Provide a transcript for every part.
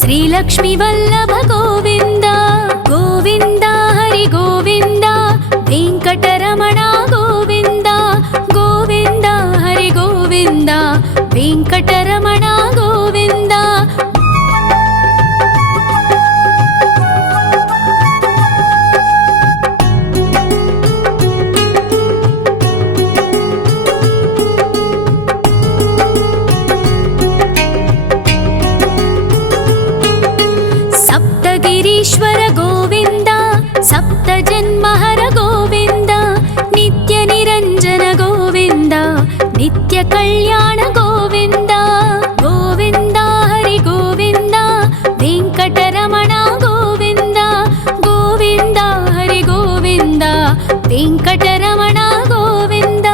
श्रीलक्ष्मी वल्लभ गोविन्द गोविन्द हरि गोविन्द वेङ्कटरमण गोविन्द गोविन्द हरि गोविन्द वेङ्कटरमण गोविन्द ईश्वर गोविन्द सप्तजन्महर गोविन्द नित्य निरञ्जन गोविन्द नित्य कल्याण गोविन्द गोविन्द हरि गोविन्द वेङ्कटरमण गोविन्द गोविन्द हरि गोविन्द वेङ्कटरमण गोविन्द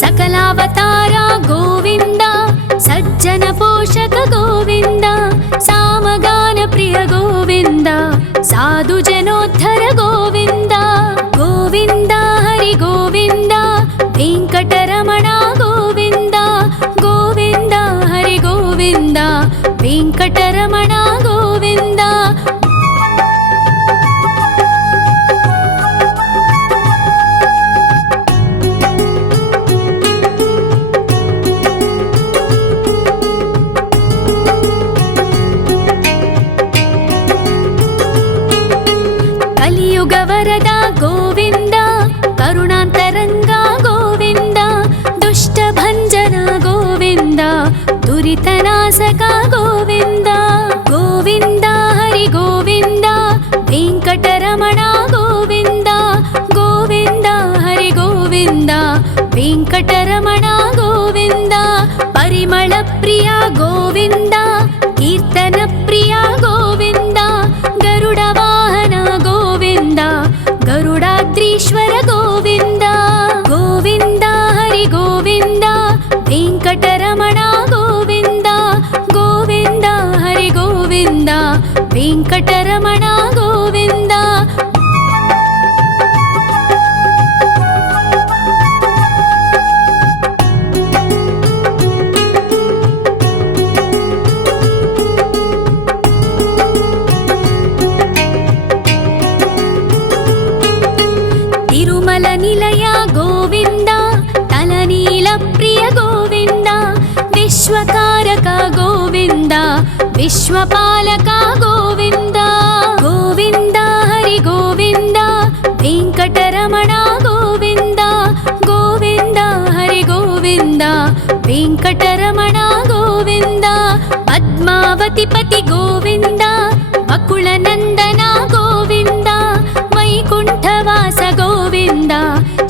सकलावतारा गोविन्द सज्जन पोषक गोविन्द सामगान प्रिय गोविन्द साधु जनोद्धर गोविन्द गोविन्द हरि गोविन्द वेङ्कटरमण गोविन्द गोविन्द हरि गोविन्द वेङ्कटरमण गोविन्द वरद गोविन्द करुणान्तरङ्ग गोविन्द दुष्टभञ्जन गोविन्द दुरितनाशक गोविन्द गोविन्द हरि गोविन्द वेङ्कटरमण गोविन्द गोविन्द हरि गोविन्द वेङ्कटरमण गोविन्द परिमल प्रिय गोविन्द कीर्तन प्रिय गोविन्द गरुड वाहन गोविन्द गरुडाद्रीश्वर गोविन्द गोविन्द हरि गोविन्द वेङ्कटरमण गोविन्द गोविन्द हरि गोविन्द वेङ्कटरमण गोविन्द तिरुमल निलय गोविन्द तलनील प्रिय गोविन्द विश्वकारक गोविन्द विश्वपालक गोविन्द गोविन्द हरि गोविन्द वेङ्कटरमण गोविन्द गोविन्द हरि गोविन्द वेङ्कटरमण गोविन्द पद्मावती पति गोविन्द बकुलनन्दन गोविन्द वैकुण्ठवास गोविन्द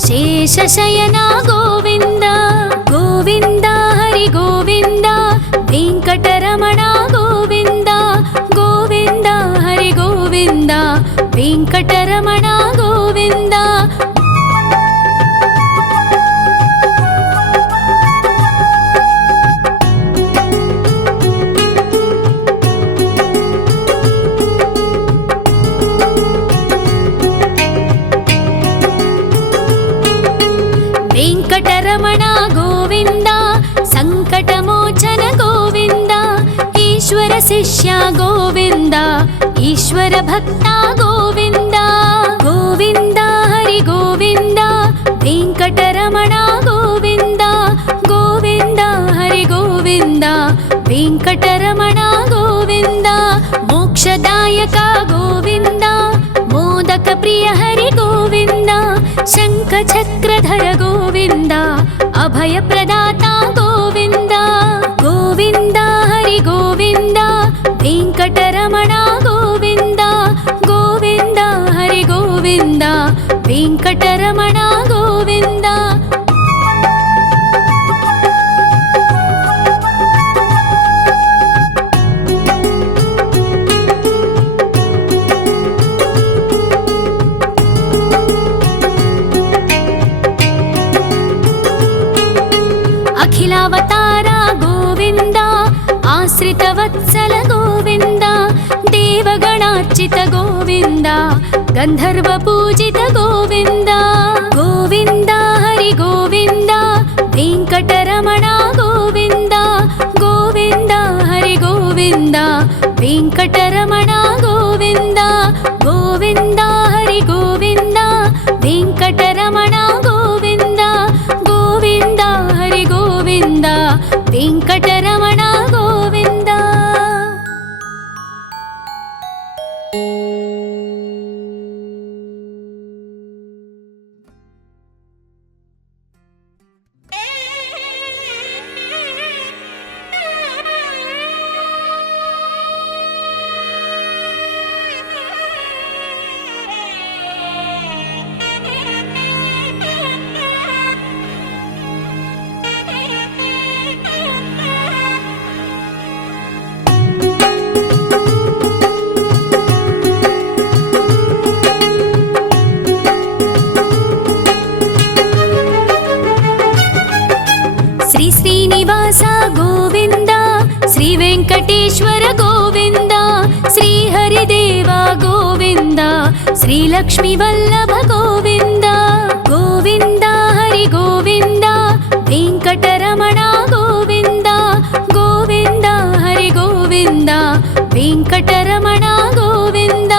शेषशयन गोविन्द गोविन्द हरि गोविन्द वेङ्कटरमण गोविन्द गोविन्द हरि गोविन्द वेङ्कटरमण गोविन्द वेङ्कटरमण गोविन्द सङ्कटमोचन गोविन्द ईश्वर शिष्य गोविन्द ईश्वर भक्त गोविन्द गोविन्द हरि गोविन्द वेङ्कटरमण गोविन्द गोविन्द हरि गोविन्द वेङ्कटरमण गोविन्द मोक्षदायक गोविन्द मोदक प्रिय हरि गोविन्द शङ्खचक्रधर गोविन्द अभय प्रदाता गोविन्द गोविन्द हरि गोविन्द वेङ्कटरमण गोविन्द गोविन्द हरि गोविन्द वेङ्कटरमण गोविन्द आश्रितवत्सल गोविन्द देवगणार्चित गोविन्द गन्धर्वपूजित गोविन्द गोविन्द हरि गोविन्द वेङ्कटरमण गोविन्द गोविन्द हरि गोविन्द वेङ्कटरमण गोविन्द गोविन्द हरि गोविन्द वेङ्कटरमण गोविन्द गोविन्द हरि गोविन्द वेङ्कटरमण गोविन्द। श्री श्रीनिवास गोविन्द श्री वेङ्कटेश्वर गोविन्द श्री हरिदेव गोविन्द श्री लक्ष्मीवल्लभ गोविन्द गोविन्द हरि गोविन्द वेङ्कटरमण गोविन्द गोविन्द हरि गोविन्द वेङ्कटरमण गोविन्द।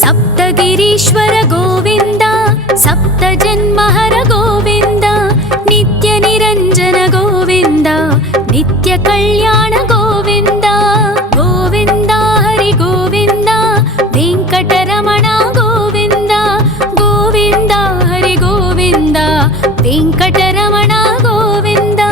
सप्तगिरीश्वर गोविन्द सप्तजन्महर गोविन्द नित्यनिरञ्जन गोविन्द नित्यकल्याण गोविन्द गोविन्द हरि गोविन्द वेङ्कटरमण गोविन्द गोविन्द हरि गोविन्द वेङ्कटरमण गोविन्द।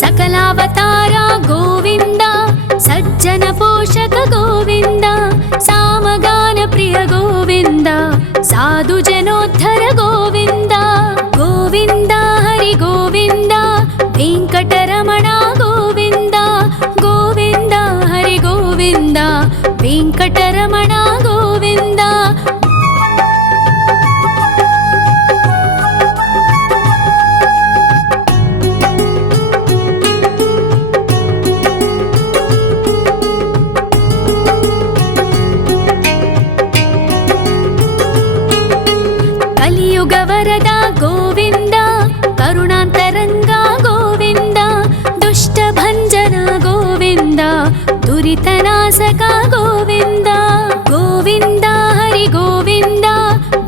सकलावतार गोविन्द सज्जन पोषक गोविन्द सामगान प्रिय गोविन्द साधु जनोद्धर गोविन्द गोविन्द हरि गोविन्द वेङ्कटरमण गोविन्द गोविन्द हरि गोविन्द वेङ्कटरमण गोविन्द। कलियुगवरद गोविन्द करुणान्तरङ्ग गोविन्द दुष्टभञ्जन गोविन्द दुरितनाशक गोविन्द गोविन्द हरि गोविन्द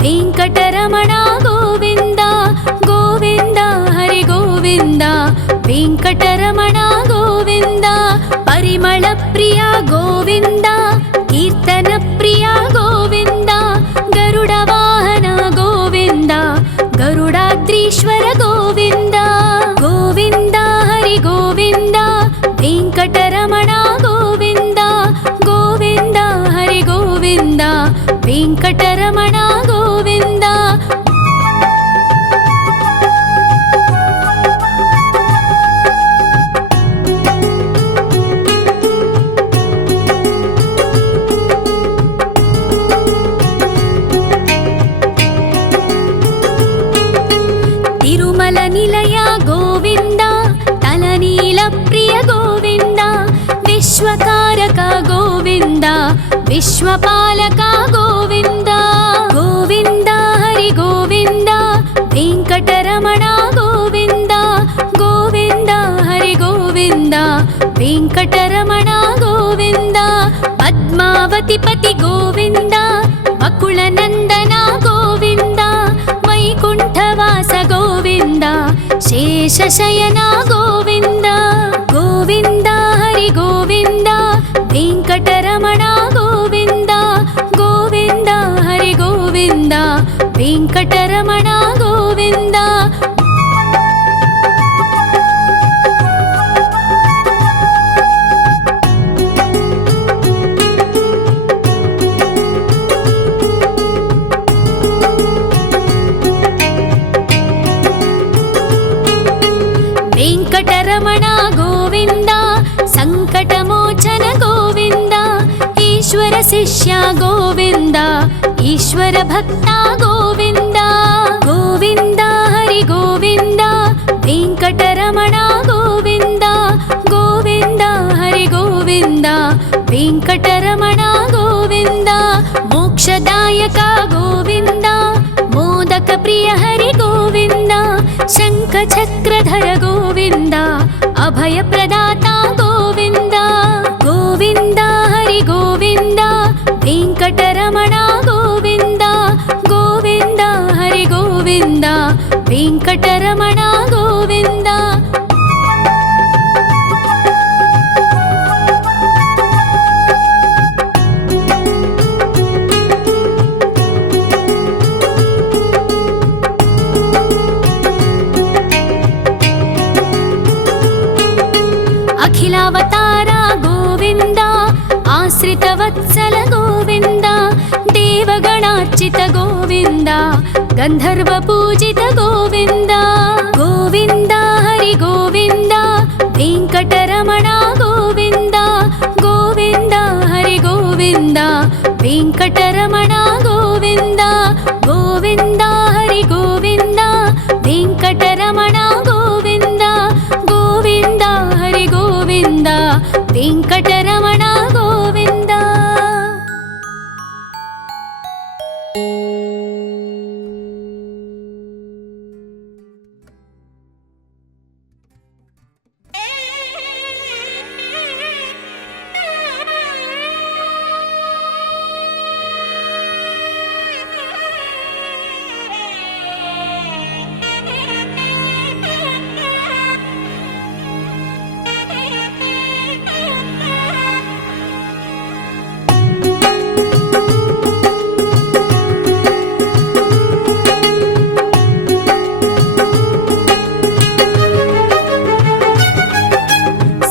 वेङ्कटरमण गोविन्द गोविन्द हरि गोविन्द वेङ्कटरमण गोविन्द। परिमलप्रिय गोविन्द कीर्तनप्रिय गोविन्द गरुडवाहन गोविन्द गरुडाद्रीश्वर गोविन्द गोविन्द हरि गोविन्द वेङ्कटरमण गोविन्द गोविन्द हरि गोविन्द वेङ्कटरमण गोविन्द। तिरुमल निलय गोविन्द तलनील प्रिय गोविन्द विश्वकारक गोविन्द विश्वपालक गोविन्द गोविन्द हरि गोविन्द वेङ्कटरमण गोविन्द गोविन्द हरि गोविन्द वेङ्कटरमण गोविन्द। पद्मावतिपति गोविन्द वकुलनन्दन गोविन्द वैकुण्ठवास गोविन्द शेषशयन गोविन्द गोविन्द हरि गोविन्द वेङ्कटरमण गोविन्द गोविन्द हरि गोविन्द वेङ्कटरमण गोविन्द। వెంకటరమణ గోవింద సంకటమోచన గోవింద ఈశ్వర శిష్య గోవింద ఈశ్వర భక్త గోవింద గోవింద హరి గోవింద వెంకటరమణ గోవింద గోవింద హరి గోవింద వెంకటరమణ గోవింద మోక్షదాయక గోవింద మోదక ప్రియ హరి గోవింద శంఖ చక్రధర గోవింద అభయ ప్రదాత గోవింద గోవింద హరి గోవింద వెంకటరమణ గోవింద గోవింద హరి గోవింద వెంకటరమణ గోవింద అఖిలావతార గోవింద ఆశ్రితవత్సల గోవింద దేవగణార్చిత గోవింద గంధర్వ పూజిత గోవింద గోవింద హరి గోవింద వెంకటరమణ గోవింద గోవింద హరి గోవింద వెంకటరమణ గోవింద గోవింద హరి గోవింద వెంకటరమణ గోవింద గోవింద హరి గోవింద వెంకటరమణ గోవింద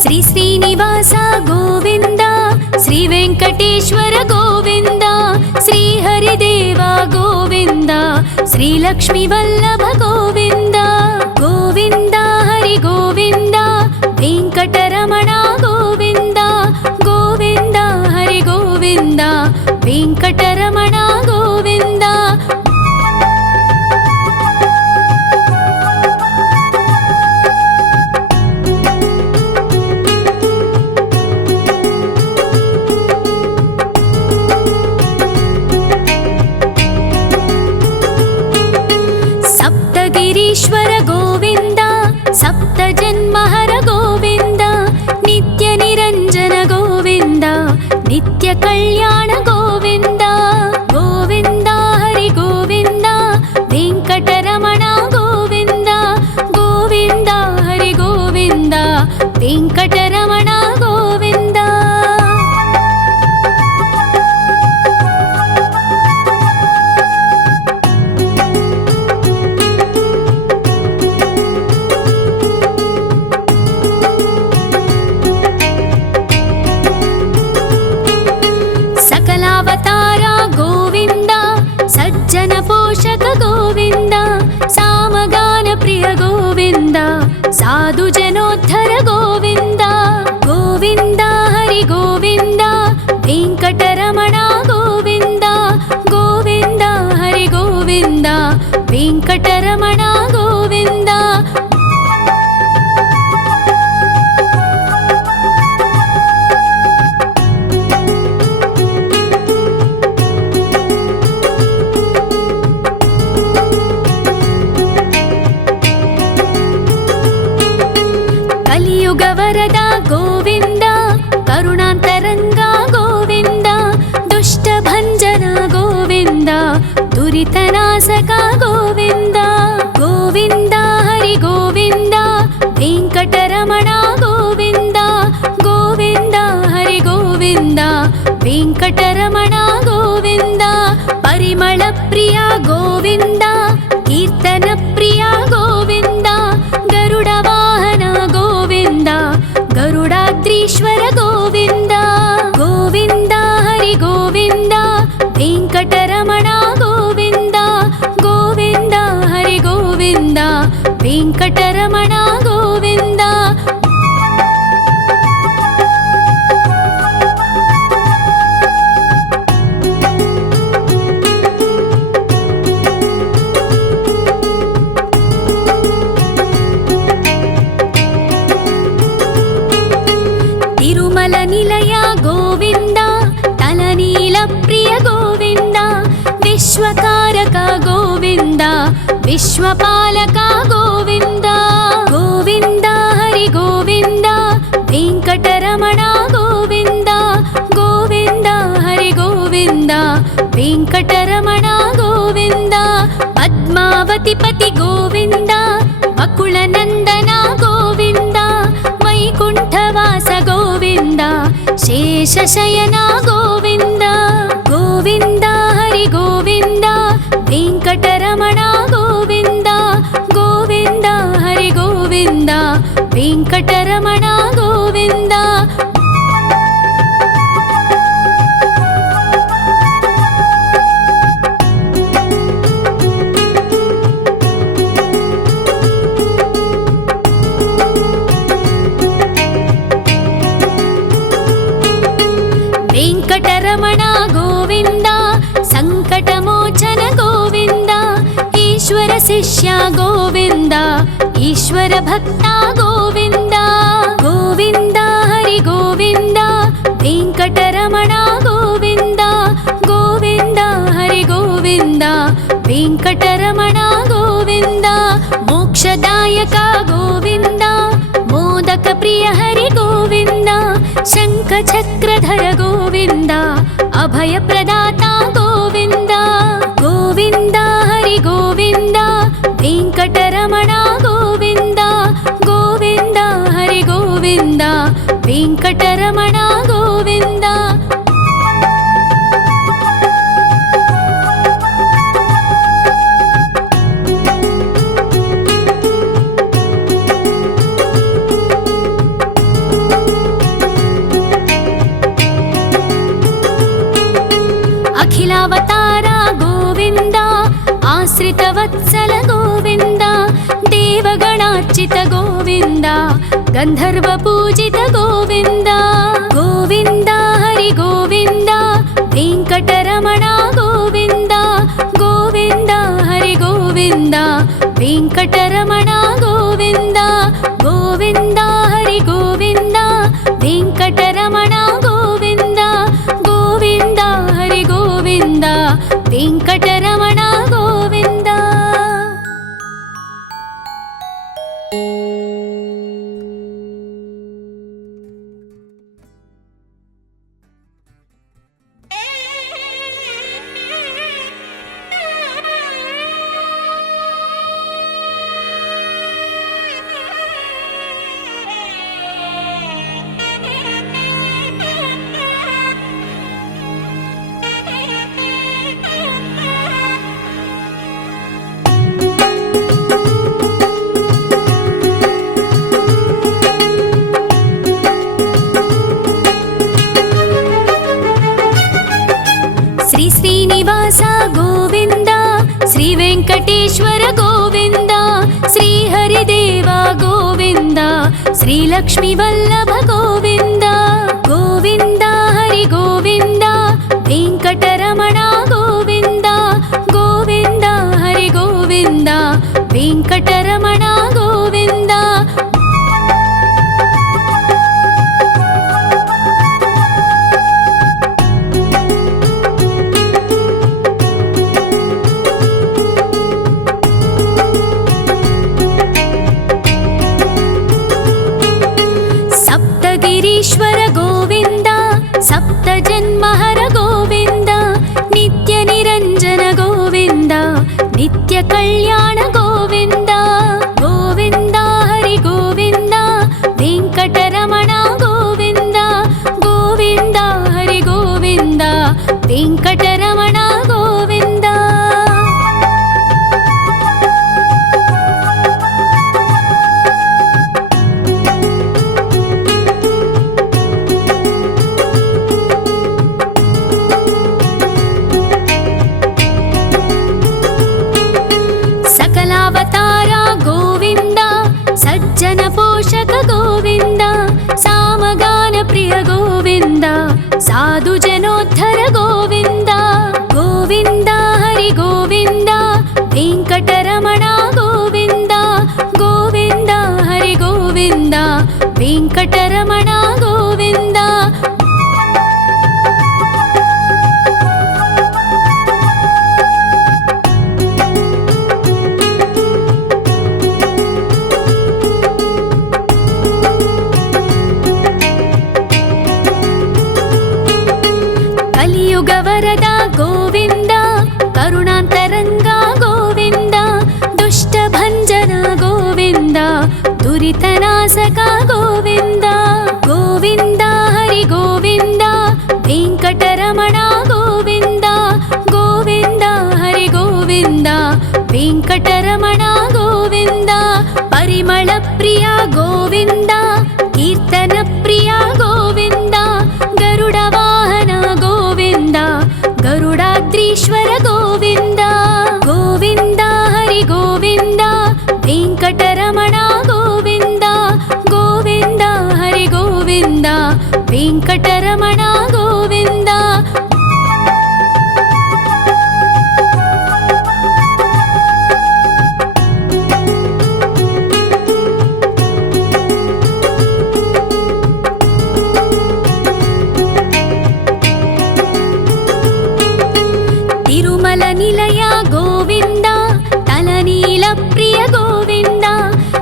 శ్రీ శ్రీనివాస గోవింద శ్రీ వెంకటేశ్వర గోవింద శ్రీ హరిదేవ గోవింద శ్రీ లక్ష్మీ వల్లభ గోవింద గోవింద హరి గోవింద వెంకటరమణ గోవింద గోవింద హరి గోవింద వెంకటరమణ గోవింద సప్తగిరీశ్వర గోవింద సప్త జన్మహర గోవింద నిత్య నిరంజన గోవింద నిత్య కళ్యాణ గోవింద గోవింద హరి గోవింద వెంకటరమణ గోవింద గోవింద హరి గోవింద వెంకటరమణ గోవింద సకలావతార గోవింద సజ్జన పోషక గోవింద సామగాన ప్రియ గోవింద సాధు జనోద్ధర గోవింద గోవింద హరి గోవింద వెంకటరమణ గోవింద గోవింద హరి గోవింద వెంకటరమణ గోవింద కలియుగ వరద గోవింద కరుణాంతరంగ గోవింద దుష్ట భంజన గోవింద దురితనాశక గోవింద గోవింద హరి గోవింద వెంకటరమణ గోవింద గోవింద హరి గోవింద వెంకటరమణ గోవింద పరిమళ ప్రియ గోవింద కీర్తన ప్రియ గోవింద గరుడ వాహన గోవింద గరుడాద్రీశ్వర గోవింద గోవింద హరి గోవింద వెంకటరమణ గోవింద గోవింద హరి గోవింద వెంకటరమణ గోవింద विश्वकारक गोविन्द विश्वपालक गोविन्द गोविन्द हरि गोविन्द वेङ्कटरमण गोविन्द गोविन्द हरि गोविन्द वेङ्कटरमण गोविन्द पद्मावतिपति गोविन्द वकुलनन्दन गोविन्द वैकुण्ठवास गोविन्द शेषशयन गोविन्द गोविन्द हरि गोविन्द वेङ्कटरमण गोविन्द गोविन्द हरि गोविन्द वेङ्कटरमण गोविन्द वेङ्कटरमण गोविन्द सङ्कटमोचन गोविन्द ईश्वर शिष्य गोविन्द ईश्वर भक्त गोविन्द गोविन्द हरि गोविन्द वेङ्कटरमण गोविन्द गोविन्द हरि गोविन्द वेङ्कटरमण गोविन्द मोक्षदायक गोविन्द मोदक प्रिय हरि गोविन्द शङ्खचक्रधर गोविन्द अभयप्रदाता गोविन्द गोविन्द हरि गोविन्द वेङ्कटरमण गोविन्द गोविन्द हरि गोविन्द वेङ्कटरमण गोविन्द अखिलावतार गोविन्द आश्रितवत्सल गोविन्द देवगणार्चित गोविन्द गन्धर्वपूजित गोविन्द गोविन्द हरि गोविन्द वेङ्कटरमण गोविन्द गोविन्द हरि गोविन्द वेङ्कटरमण गोविन्द गोविन्द हरि गोविन्द वेङ्कटरमण गोविन्द गोविन्द हरि गोविन्द वेङ्कटरमण गोविन्द श्री श्रीनिवास गोविन्द श्री वेङ्कटेश्वर गोविन्द श्री हरिदेव गोविन्द श्री लक्ष्मीवल्लभ गोविन्द गोविन्द हरि गोविन्द वेङ्कटरमण गोविन्द गोविन्द हरि गोविन्द वेङ्कटरमण गोविन्द सप्तगिरीश्वर गोविन्द सप्तजन्महर गोविन्द नित्यनिरञ्जन गोविन्द नित्यकल्याण गोविन्द गोविन्द हरि गोविन्द वेङ्कटरमण गोविन्द गोविन्द हरि गोविन्द वेङ्कटरमण गोविन्द सकलावतार गोविन्द सज्जन पोषक गोविन्द सामगान प्रिय गोविन्द साधु जनोद्धर गोविन्द गोविन्द हरि गोविन्द वेङ्कटरमण गोविन्द गोविन्द हरि गोविन्द वेङ्कटरमण गोविन्द ಕಲಿಯುಗವರದ ಗೋವಿಂದ ಕರುಣಾಂತರಂಗ ಗೋವಿಂದ ದುಷ್ಟಭಂಜನ ಗೋವಿಂದ ದುರಿತನಾಶಕ ಗೋವಿಂದ ಗೋವಿಂದ ಹರಿ ಗೋವಿಂದ ವೆಂಕಟರಮಣ ಗೋವಿಂದ ಗೋವಿಂದ ಹರಿ ಗೋವಿಂದ ವೆಂಕಟರಮಣ ಗೋವಿಂದ ಪರಿಮಳ ಪ್ರಿಯ ಗೋವಿಂದ ಕೀರ್ತನ ಪ್ರಿಯ ಗೋವಿಂದ ಗರುಡ ವಾಹನ ಗೋವಿಂದ ಗರುಡಾದ್ರೀಶ್ವರ ಗೋವಿಂದ ಗೋವಿಂದ ಹರಿ ಗೋವಿಂದ ವೆಂಕಟರಮಣ ಗೋವಿಂದ ಗೋವಿಂದ ಹರಿ ಗೋವಿಂದ ವೆಂಕಟರಮಣ ಗೋವಿಂದ ತಿರುಮಲ ನಿಲಯ ಗೋವಿಂದ ತಲನೀಲ ಪ್ರಿಯ ಗೋವಿಂದ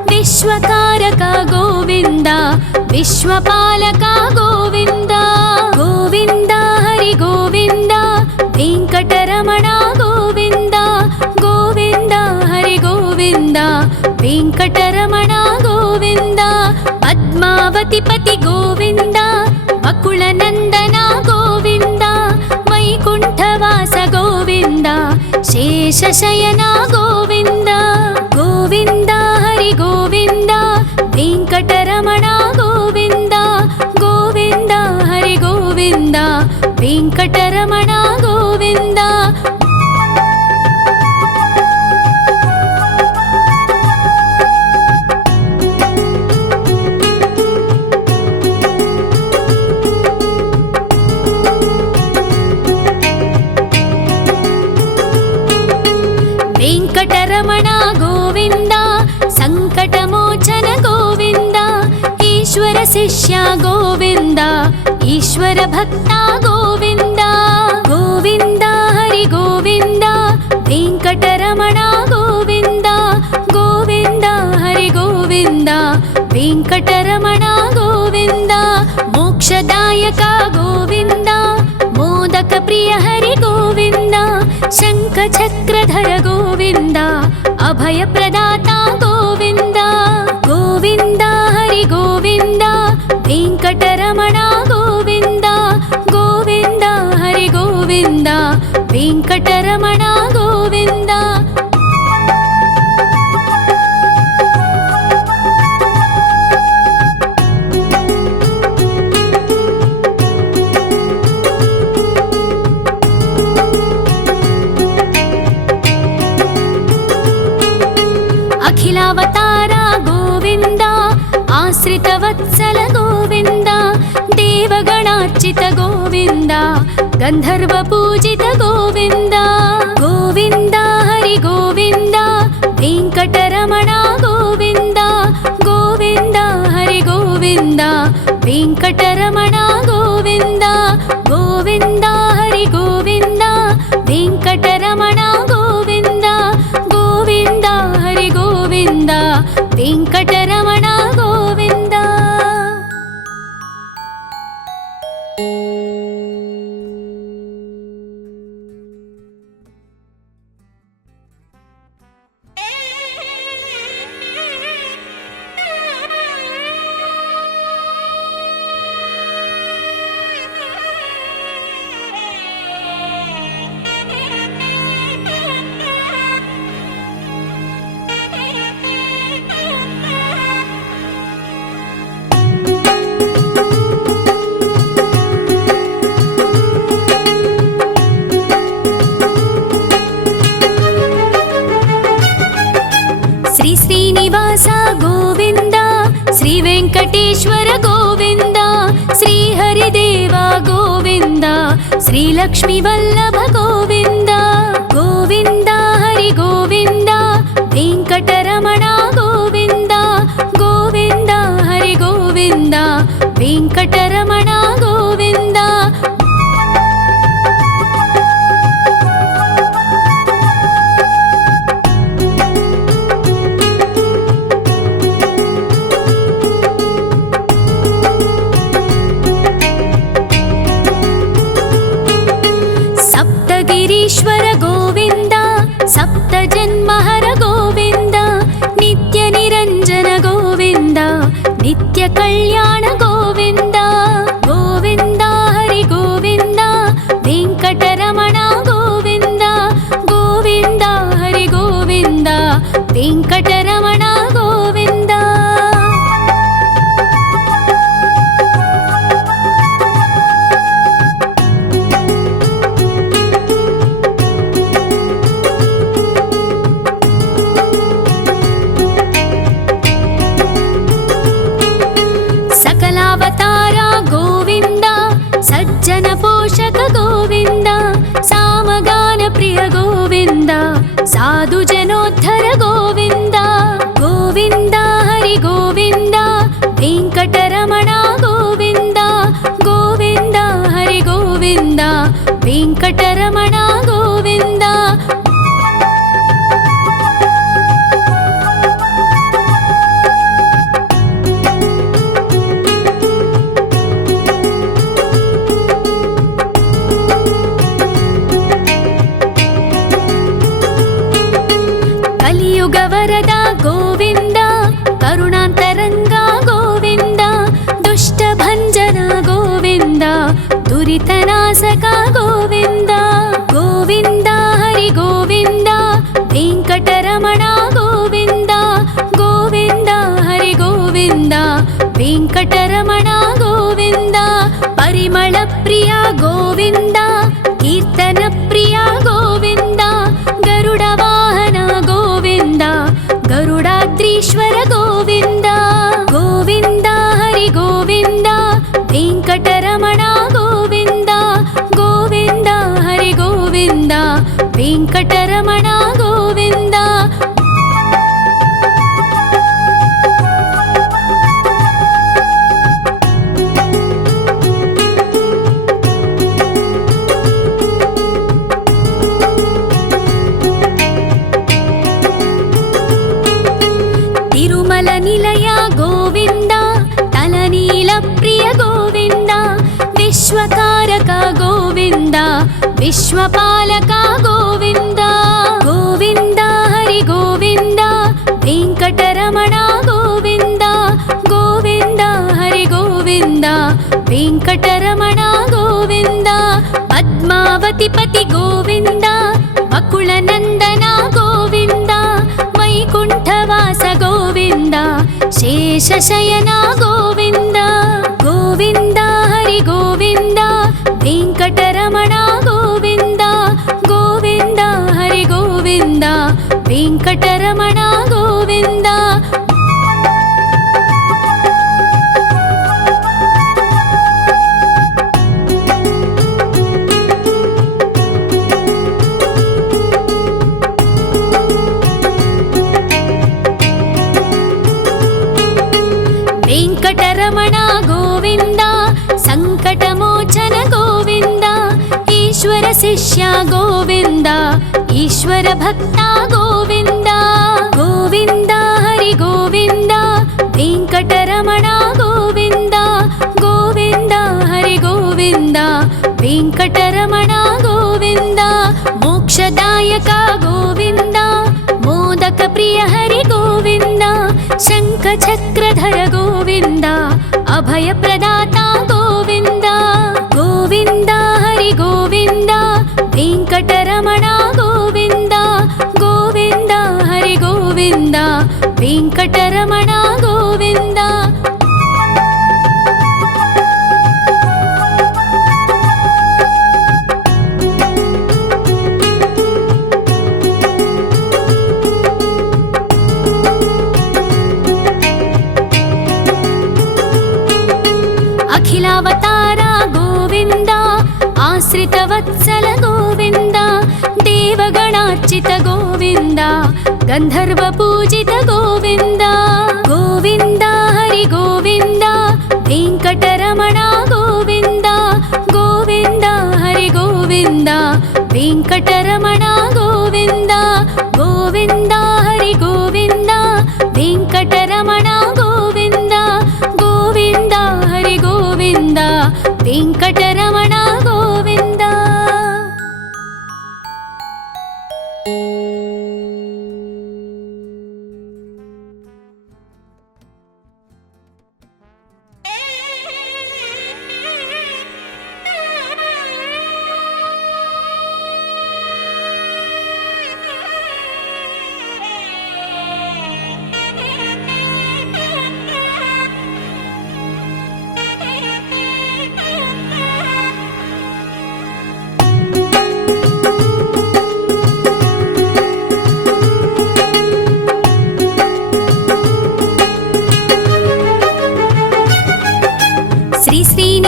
ವಿಶ್ವಕಾರಕ ಗೋವಿಂದ ವಿಶ್ವಪಾಲಕ ಗೋವಿಂದ ಗೋವಿಂದ ಹರಿ ಗೋವಿಂದ ವೆಂಕಟರಮಣ ಗೋವಿಂದ ಗೋವಿಂದ ಹರಿ ಗೋವಿಂದ ವೆಂಕಟರಮಣ ಗೋವಿಂದ ಪದ್ಮಾವತಿ ಪತಿ ಗೋವಿಂದ ವಕುಳನಂದನ ಗೋವಿಂದ ವೈಕುಂಠವಾಸ ಗೋವಿಂದ ಶೇಷಶಯನ ಗೋವಿಂದ ಗೋವಿಂದ ಹರಿ ಗೋವಿಂದ ವೆಂಕಟರಮಣ ಗೋವಿಂದ ಗೋವಿಂದ ಹರಿ ಗೋವಿಂದ ವೆಂಕಟರಮಣ ಗೋವಿಂದ ವೆಂಕಟರಮಣ ಗೋವಿಂದ ಸಂಕಟಮೋಚನ ಗೋವಿಂದ ಈಶ್ವರ ಶಿಷ್ಯ ಗೋವಿಂದ ಈಶ್ವರ ಭಕ್ತ ಗೋವಿಂದ ಗೋವಿಂದ ಹರಿ ಗೋವಿಂದ ವೆಂಕಟರಮಣ ಗೋವಿಂದ ಗೋವಿಂದ ಹರಿ ಗೋವಿಂದ ವೆಂಕಟರಮಣ ಗೋವಿಂದ ಮೋಕ್ಷದಾಯಕ ಗೋವಿಂದ ಮೋದಕ ಪ್ರಿಯ ಹರಿ ಗೋವಿಂದ ಶಂಖ ಚಕ್ರಧರ ಗೋವಿಂದ ಅಭಯ ಪ್ರದಾತ ಗೋವಿಂದ ಗೋವಿಂದ ಹರಿ ಗೋವಿಂದ ವೆಂಕಟರಮಣ ಗೋವಿಂದ ಗೋವಿಂದ ಹರಿ ಗೋವಿಂದ ವೆಂಕಟರಮಣ ಗೋವಿಂದ ಅಖಿಲಾವತಾರ ಗೋವಿಂದ ಆಶ್ರಿತ ವತ್ಸಲ ಗೋವಿಂದ ದೇವಗಣಾರ್ಚಿತ ಗೋವಿಂದ ಗಂಧರ್ವ ಪೂಜಿತ ಗೋವಿಂದ ಗೋವಿಂದ ಹರಿ ಗೋವಿಂದ ವೆಂಕಟರಮಣ ಗೋವಿಂದ ಗೋವಿಂದ ಹರಿ ಗೋವಿಂದ ವೆಂಕಟರಮಣ ಗೋವಿಂದ ಗೋವಿಂದ ಹರಿ ಗೋವಿಂದ ವೆಂಕಟರಮಣ ಗೋವಿಂದ ಗೋವಿಂದ ಹರಿ ಗೋವಿಂದ ವೆಂಕಟರಮಣ ಗೋವಿಂದ ಶ್ರೀ ಶ್ರೀನಿವಾಸ ಗೋವಿಂದ ಶ್ರೀ ವೆಂಕಟೇಶ್ವರ ಗೋವಿಂದ ಶ್ರೀ ಹರಿದೇವ ಗೋವಿಂದ ಶ್ರೀ ಲಕ್ಷ್ಮೀ ವಲ್ಲಭ ಗೋವಿಂದ ಗೋವಿಂದ ಹರಿ ಗೋವಿಂದ ವೆಂಕಟರಮಣ ಗೋವಿಂದ ಗೋವಿಂದ ಹರಿ ಗೋವಿಂದ ವೆಂಕಟರಮಣ ಗೋವಿಂದ ಕಲ್ಯಾಣ ಗೋವಿಂದ ಗೋವಿಂದ ಹರಿ ಗೋವಿಂದ ವೆಂಕಟರಮಣ ಗೋವಿಂದ ಗೋವಿಂದ ಹರಿ ಗೋವಿಂದ ವೆಂಕಟರಮಣ ಗೋವಿಂದ. ಸಕಲಾವತಾರ ಗೋವಿಂದ ಸಜ್ಜನ ಪೋಷಕ ಗೋವಿಂದ ಸಾಮಗಾನ ಪ್ರಿಯ ಗೋವಿಂದ ಸಾಧು ಜನೋದ್ಧರ ಗೋವಿಂದ ಗೋವಿಂದ ಹರಿ ಗೋವಿಂದ ವೆಂಕಟರಮಣ ಗೋವಿಂದ ಗೋವಿಂದ ಹರಿ ಗೋವಿಂದ ವೆಂಕಟರಮಣ ಗೋವಿಂದ. ಕಲಿಯುಗ ವರದ ಗೋವಿಂದ ಕರುಣಾಂತರಂಗ ಗೋವಿಂದ ದುಷ್ಟ ಭಂಜನ ಗೋವಿಂದ ದುರಿತನಾಶಕ ಗೋವಿಂದ ಗೋವಿಂದ ಹರಿ ಗೋವಿಂದ ವೆಂಕಟರಮಣ ಗೋವಿಂದ ಗೋವಿಂದ ಹರಿ ಗೋವಿಂದ ವೆಂಕಟರಮಣ ಗೋವಿಂದ. ಪರಿಮಳ ಪ್ರಿಯ ಗೋವಿಂದ ಕೀರ್ತನ ಪ್ರಿಯ ಗೋವಿಂದ ಗರುಡ ವಾಹನ ಗೋವಿಂದ ಗರುಡಾದ್ರೀಶ್ವರ ಗೋವಿಂದ ಗೋವಿಂದ ಹರಿ ಗೋವಿಂದ ವೆಂಕಟರಮಣ ಗೋವಿಂದ ಗೋವಿಂದ ಹರಿ ಗೋವಿಂದ ವೆಂಕಟರಮಣ ಗೋವಿಂದ. ತಿರುಮಲ ನಿಲಯ ಗೋವಿಂದ ತಲನೀಲ ಪ್ರಿಯ ಗೋವಿಂದ ವಿಶ್ವಕಾರಕ ಗೋವಿಂದ ವಿಶ್ವಪಾಲಕ ಗೋವಿಂದ ಗೋವಿಂದ ಹರಿ ಗೋವಿಂದ ವೆಂಕಟರಮಣ ಗೋವಿಂದ ಗೋವಿಂದ ಹರಿ ಗೋವಿಂದ ವೆಂಕಟರಮಣ ಗೋವಿಂದ. ಪದ್ಮಾವತಿ ಪತಿ ಗೋವಿಂದ ಬಕುಳ ನಂದನ ಗೋವಿಂದ ವೈಕುಂಠವಾಸ ಗೋವಿಂದ ಶೇಷಶಯನ ಗೋವಿಂದ ಗೋವಿಂದ ಹರಿ ಗೋವಿಂದ ವೆಂಕಟರಮಣ ಗೋವಿಂದ ಗೋವಿಂದ ಹರಿ ಗೋವಿಂದ ವೆಂಕಟರಮಣ ಗೋವಿಂದ. ವೆಂಕಟರಮಣ ಗೋವಿಂದ ಸಂಕಟಮೋಚನ ಗೋವಿಂದ ಈಶ್ವರ ಶಿಷ್ಯ ಗೋವಿಂದ ಈಶ್ವರ ಭಕ್ತ ಗೋವಿಂದ ಗೋವಿಂದ ಹರಿ ಗೋವಿಂದ ವೆಂಕಟರಮಣ ಗೋವಿಂದ ಗೋವಿಂದ ಹರಿ ಗೋವಿಂದ ವೆಂಕಟರಮಣ ಗೋವಿಂದ. ಮೋಕ್ಷದಾಯಕ ಗೋವಿಂದ ಮೋದಕ ಪ್ರಿಯ ಹರಿ ಗೋವಿಂದ ಶಂಖ ಚಕ್ರಧರ ಗೋವಿಂದ ಅಭಯ ಪ್ರದಾತ ಗೋವಿಂದ ಗೋವಿಂದ ಹರಿ ಗೋವಿಂದ ವೆಂಕಟರಮಣ ಗೋವಿಂದ ಗೋವಿಂದ ಹರಿ ಗೋವಿಂದ ವೆಂಕಟರಮಣ ಗೋವಿಂದ. ಅಖಿಲಾವತಾರ ಗೋವಿಂದ ಆಶ್ರಿತ ವತ್ಸಲ ಗೋವಿಂದ ದೇವಗಣಾರ್ಚಿತ ಗೋವಿಂದ ಗಂಧರ್ವ ಪೂಜಿತ ಗೋವಿಂದ ಗೋವಿಂದ ಹರಿ ಗೋವಿಂದ ವೆಂಕಟರಮಣ ಗೋವಿಂದ ಗೋವಿಂದ ಹರಿ ಗೋವಿಂದ ವೆಂಕಟರಮಣ ಗೋವಿಂದ ಗೋವಿಂದ ಹರಿ ಗೋವಿಂದ ವೆಂಕಟರಮಣ ಗೋವಿಂದ ಗೋವಿಂದ ಹರಿ ಗೋವಿಂದ ವೆಂಕಟರಮಣ ಗೋವಿಂದ.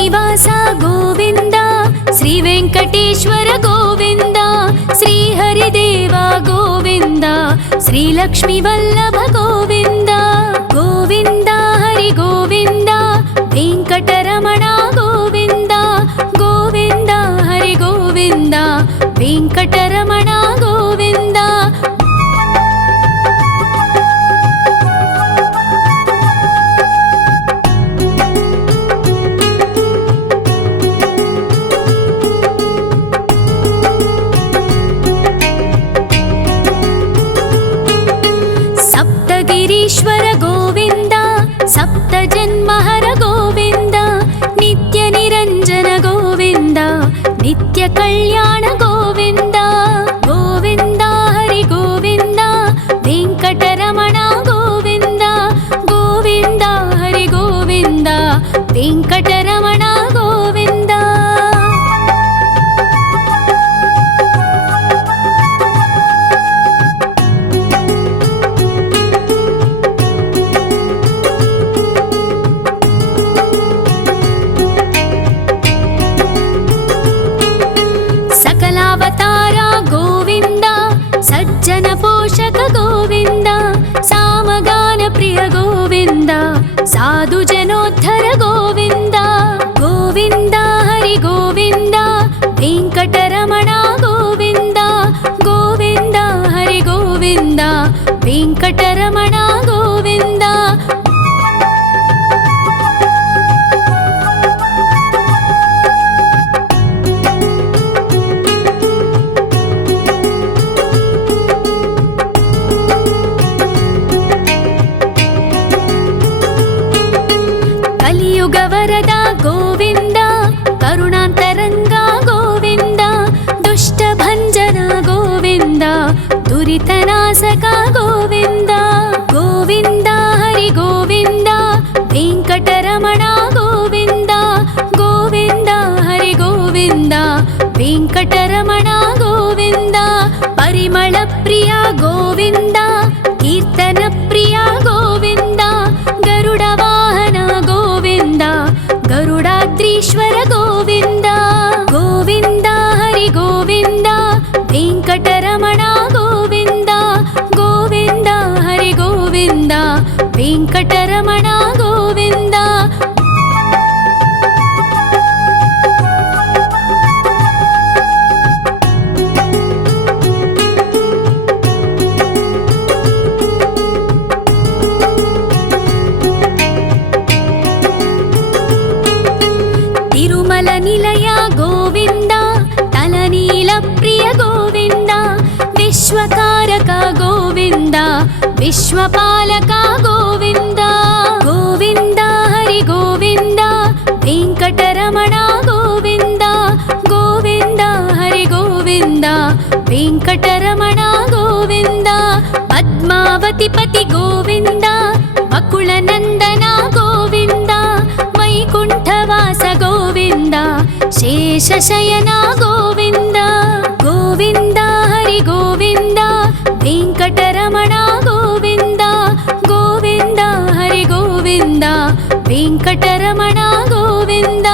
శ్రీనివాస గోవింద శ్రీ వెంకటేశ్వర గోవింద శ్రీహరిదేవ గోవింద శ్రీలక్ష్మీ వల్లభ గోవింద గోవింద హరి గోవింద వెంకటరమణ గోవింద గోవింద హరి గోవింద వెంకటరమణ గోవింద సప్తగిరీశ్వర గోవింద సప్త జన్మహర గోవింద నిత్య నిరంజన గోవింద నిత్య కళ్యాణ గోవింద గోవింద హరి గోవింద వెంకటరమణ గోవింద గోవింద హరి గోవింద వెంకటరమణ గోవింద సకలావతార గోవింద సజ్జన పోషక గోవింద సామగాన ప్రియ గోవింద సాధు జనోద్ధర గోవింద గోవింద హరి గోవింద వెంకటరమణ గోవింద గోవింద హరి గోవింద వెంకటరమణ గోవింద కలియుగ వరద గోవింద కరుణాంతరంగ గోవింద దుష్ట భంజన గోవింద దురితనాశక గోవింద గోవింద హరి గోవింద వెంకటరమణ గోవింద గోవింద హరి గోవింద వెంకటరమణ గోవింద పరిమళ ప్రియ గోవింద కీర్తన ప్రియ గోవింద గరుడ వాహన గోవింద గరుడాద్రీశ్వర గోవింద గోవింద హరి గోవింద వెంకటరమణ గోవింద గోవింద హరి గోవింద వెంకటరమణ గోవింద తిరుమల నిలయ గోవింద తలనీల ప్రియ గోవింద విశ్వకారక గోవింద విశ్వపాలక గోవింద గోవింద హరి గోవింద వెంకటరమణ గోవింద గోవింద హరి గోవింద వెంకటరమణ గోవింద పద్మావతి పతి గోవింద బకుళ నందన గోవింద వైకుంఠవాస గోవింద శేషశయన గోవింద గోవింద హరి గోవింద వెంకటరమణ గోవింద గోవింద హరి గోవింద వెంకటరమణ గోవింద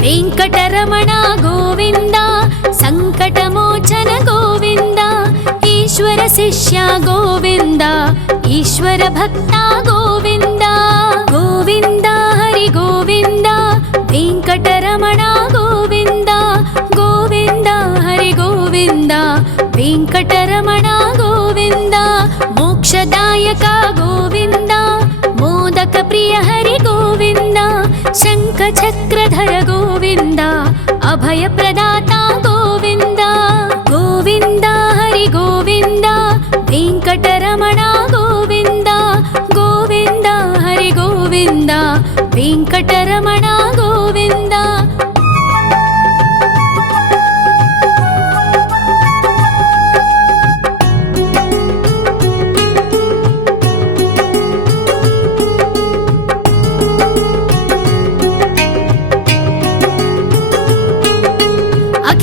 వెంకటరమణ గోవింద సంకటమోచన గోవింద ఈశ్వర శిష్య గోవింద ఈశ్వర భక్త గోవింద గోవింద హరి గోవింద వెంకటరమణ గోవింద గోవింద హరి గోవింద వెంకటరమణ గోవింద మోక్షదాయక గోవింద మోదక ప్రియ హరి గోవింద శంఖ చక్రధర గోవింద అభయ ప్రదాత గోవింద గోవింద హరి గోవింద వెంకటరమణ గోవింద గోవింద హరి గోవింద వెంకటరమణ గోవింద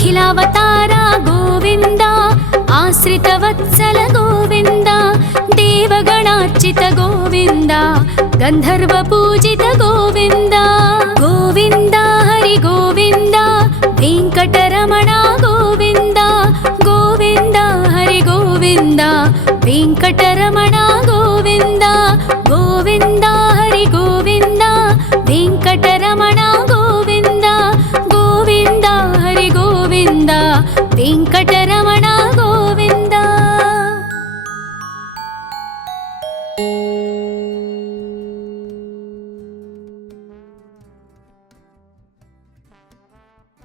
अखिलावतार गोविन्द आश्रितवत्सल गोविन्द देवगणार्चित गोविन्द गन्धर्वपूजित गोविन्द गोविन्द